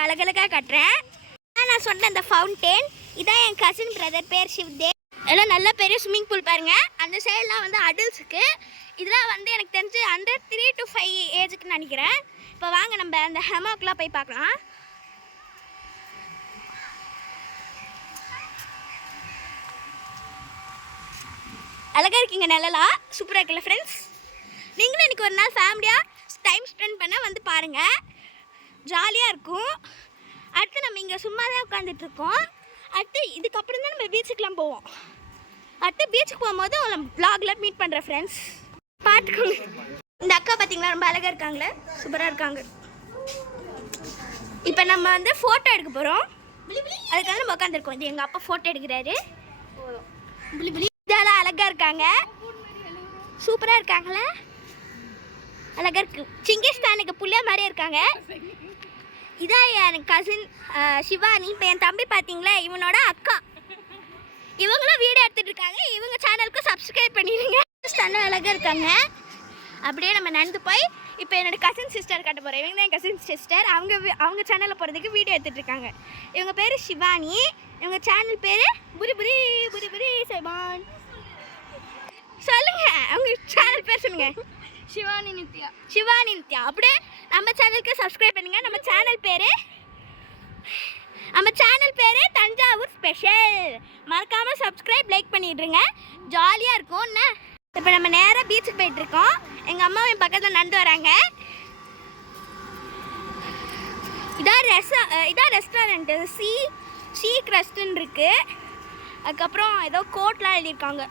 உங்களுக்கு அழகழகாக காட்டுறேன். நான் சொன்ன அந்த ஃபவுண்டெயின் இதான் என் கசின் பிரதர் பேர் சிவ்தேவ். எல்லாம் நல்ல பெரிய ஸ்விம்மிங் பூல் பாருங்கள். அந்த சைடெலாம் வந்து அடல்ட்ஸுக்கு, இதெல்லாம் வந்து எனக்கு தெரிஞ்சு அண்டர் 3 to 5 ஏஜுக்குன்னு நினைக்கிறேன். இப்போ வாங்க நம்ம அந்த ஹெமாக்லாம் போய் பார்க்கலாம். அழகாக இருக்கீங்க, நல்லா சூப்பராக இருக்குல்ல ஃப்ரெண்ட்ஸ்? நீங்களும் இன்றைக்கி ஒரு நாள் ஃபேமிலியாக டைம் ஸ்பெண்ட் பண்ண வந்து பாருங்கள், ஜாலியாக இருக்கும். அடுத்து நம்ம இங்கே சும்மா தான் உட்காந்துட்ருக்கோம். அடுத்து இதுக்கப்புறம் தான் நம்ம பீச்சுக்கெலாம் போவோம். அடுத்து பீச்சுக்கு போகும்போது வ்ளாகில் மீட் பண்ணுறேன் ஃப்ரெண்ட்ஸ், பார்த்துக்கோங்க. இந்த அக்கா பார்த்தீங்களா, ரொம்ப அழகாக இருக்காங்களே, சூப்பராக இருக்காங்க. இப்போ நம்ம வந்து ஃபோட்டோ எடுக்க போகிறோம். அதுக்காக நம்ம உட்காந்துருக்கோம். இது எங்கள் அப்பா ஃபோட்டோ எடுக்கிறாரு. இதெல்லாம் அழகாக இருக்காங்க, சூப்பராக இருக்காங்களே, அழகாக இருக்கு. சிங்கிஸ்தானுக்கு புள்ளியா மாதிரியே இருக்காங்க. இதான் என் கசின் சிவானி. இப்போ என் தம்பி பார்த்தீங்களா, இவனோட அக்கா. இவங்களும் வீடியோ எடுத்துகிட்டு இருக்காங்க. இவங்க சேனலுக்கு சப்ஸ்கிரைப் பண்ணிடுங்க. அண்ணன் அழகாக இருக்காங்க. அப்படியே நம்ம நடந்து போய் இப்போ என்னோடய கசின் சிஸ்டர் கட்ட போகிறோம். இவங்க தான் என் கசின் சிஸ்டர். அவங்க சேனலில் போகிறதுக்கு வீடியோ எடுத்துகிட்டு இருக்காங்க. இவங்க பேர் சிவானி. இவங்க சேனல் பேர் புரி புரி புரி புரி சைபான். சொல்லுங்கள், அவங்க சேனல் பேர் சொல்லுங்கள். சிவானி நித்யா. சிவானி நித்யா. அப்படியே நம்ம சேனலுக்கு சப்ஸ்கிரைப் பண்ணுங்கள். நம்ம சேனல் பேர் தஞ்சாவூர் ஸ்பெஷல். மறக்காமல் சப்ஸ்கிரைப், லைக் பண்ணிடுங்க. ஜாலியாக இருக்கும். என்ன இப்போ நம்ம நேராக பீச்சுக்கு போயிட்டுருக்கோம். எங்கள் அம்மா என் பக்கத்தில் நடந்து வராங்க. இதான் ரெஸ்டாரண்ட்டு சி கிரஸ்ட்ன்னு இருக்குது. அதுக்கப்புறம் ஏதோ கோட்லாம் எழுதியிருக்காங்க.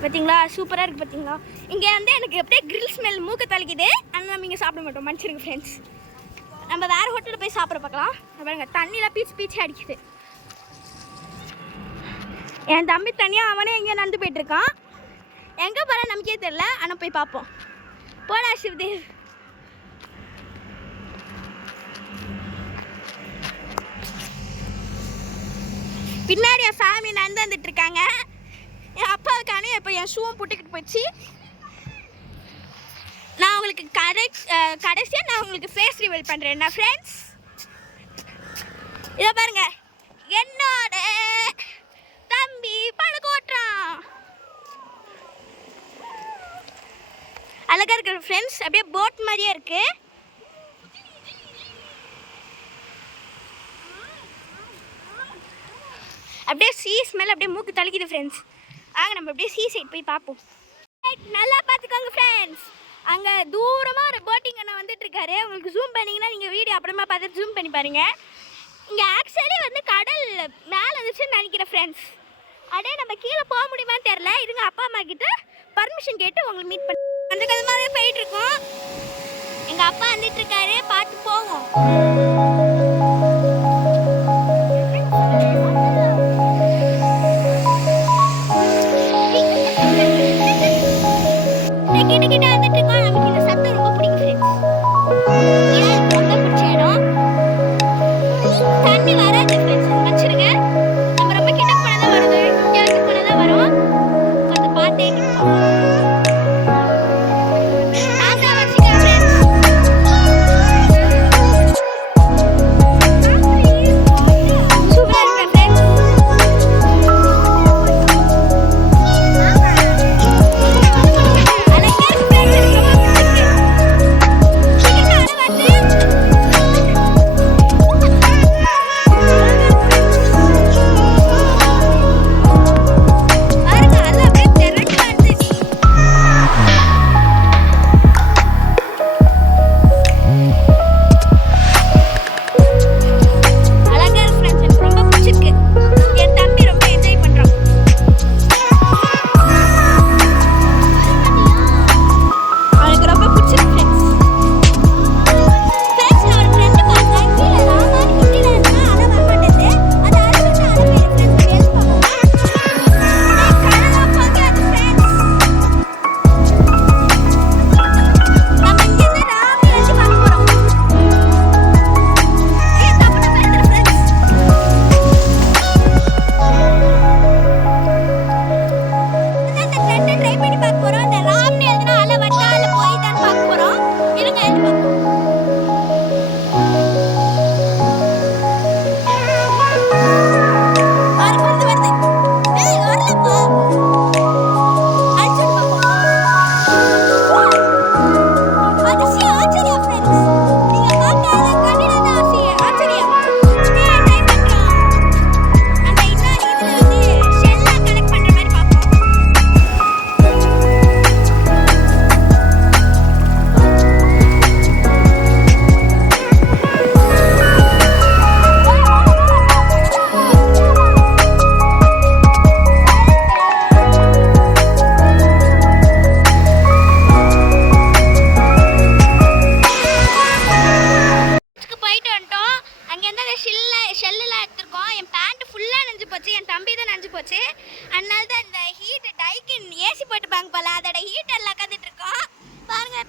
பார்த்தீங்களா, சூப்பராக இருக்குது பார்த்தீங்களா? இங்கே வந்து எனக்கு அப்படியே கிரில் ஸ்மெல் மூக்க தளிக்குது. ஆனால் நம்ம இங்கே சாப்பிட மாட்டோம், மன்னிச்சிருங்க ஃப்ரெண்ட்ஸ். நம்ம வேறு ஹோட்டலில் போய் சாப்பிட பார்க்கலாம். பாருங்க, தண்ணியில் பீச்சு அடிக்குது. என் தம்பி தனியாக அவனே எங்கேயோ நடந்து போயிட்டுருக்கான். எங்கே போகிற நமக்கே தெரில. ஆனால் போய் பார்ப்போம். போடா சிவ்தேவ். பின்னாடி என் ஃபேமிலி நடந்து வந்துட்டு இருக்காங்க. என் அப்பாவுக்கானே இப்போ என் ஷூவும் புட்டுக்கிட்டு போச்சு. நான் உங்களுக்கு கடைசியாக நான் உங்களுக்கு ஃபேஸ் ரிவீல் பண்ணுறேன் நான் ஃப்ரெண்ட்ஸ். இதை பாருங்க, என்னோட தம்பி பழக்க ஓட்டுறான். அழகாக இருக்கிற ஃப்ரெண்ட்ஸ், அப்படியே போட் மாதிரியே இருக்கு. அப்படியே சீ ஸ்மெல் அப்படியே மூக்கு தளிக்குது ஃப்ரெண்ட்ஸ். வாங்க நம்ம அப்படியே சீ சைட் போய் பார்ப்போம். நல்லா பார்த்துக்கோங்க ஃப்ரெண்ட்ஸ். அங்கே தூரமாக ஒரு போட்டிங் அண்ணா வந்துட்டுருக்காரு. உங்களுக்கு ஜூம் பண்ணிங்கன்னா நீங்கள் வீடியோ அப்புறமா பார்த்துட்டு ஜூம் பண்ணி பாருங்கள். இங்கே ஆக்சுவலி வந்து கடல் மேலே இருந்துச்சுன்னு நினைக்கிறேன் ஃப்ரெண்ட்ஸ். அப்படியே நம்ம கீழே போக முடியுமான்னு தெரில. இதுங்க அப்பா அம்மா கிட்ட பர்மிஷன் கேட்டு உங்களுக்கு மீட் பண்ணி அந்த கதை மாதிரி போயிட்டுருக்கோம். எங்கள் அப்பா வந்துட்டுருக்காரு, பார்த்து போவோம். கிட்ட வந்துட்டு இருக்கோம். நமக்கு இந்த சத்தம் ரொம்ப பிடிக்கும் ஃப்ரெண்ட்ஸ். இதான் ரொம்ப பிடிச்ச இடம். தண்ணி வராது ஃப்ரெண்ட்ஸ், வச்சிருங்க. நம்ம ரொம்ப கிட்ட போனதான் வருது, இங்கே போனதான் வரும். கொஞ்சம் பார்த்தே நான் வச்சுக்கிறேன் ஃப்ரெண்ட்ஸ். சூப்பராக இருக்கிற ஃப்ரெண்ட்ஸ். அழகா இருக்கு ஃப்ரெண்ட்ஸ், ரொம்ப பிடிச்சிருக்கு.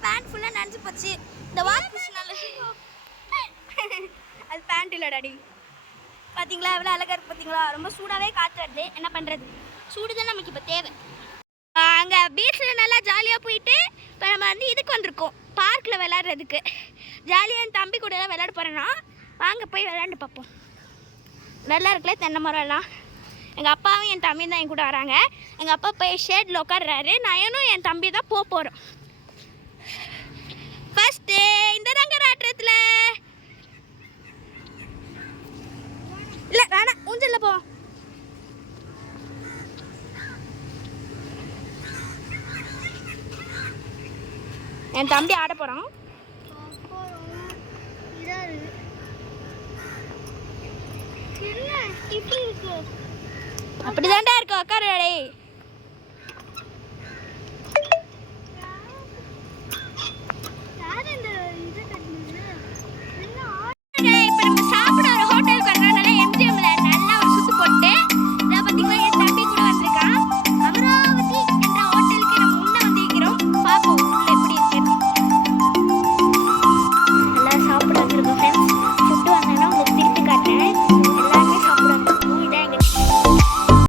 பேண்ட் ஃபுல்லாக நனைஞ்சு போச்சு. இந்த வாஷ் மிஷினால அது பேண்ட் இல்லை டாடி. பார்த்தீங்களா எவ்வளோ அழகாக இருக்குது பார்த்தீங்களா? ரொம்ப சூடாகவே காற்று வருது. என்ன பண்ணுறது, சூடு தான் நமக்கு இப்போ தேவை. அங்கே பீச்சில் நல்லா ஜாலியாக போயிட்டு இப்போ நம்ம வந்து இதுக்கு வந்திருக்கோம், பார்க்கில் விளையாடுறதுக்கு. ஜாலியாக என் தம்பி கூட எல்லாம் விளையாட போகிறேன்னா வாங்க போய் விளையாண்டு பார்ப்போம். நல்லா இருக்குல்ல தென்னை மரம்லாம். எங்கள் அப்பாவும் என் தம்பியும் தான் என் கூட வராங்க. எங்கள் அப்பா போய் ஷேடில் உட்காடுறாரு. நானும் என் தம்பி தான் போகிறோம். ஃபஸ்ட்டு இந்த ரங்கராட்டத்தில் இல்லை வேணாம், ஊஞ்சலில் போவோம். என் தம்பி ஆட போகிறான். அப்படிதான்டா இருக்கு உட்காரு.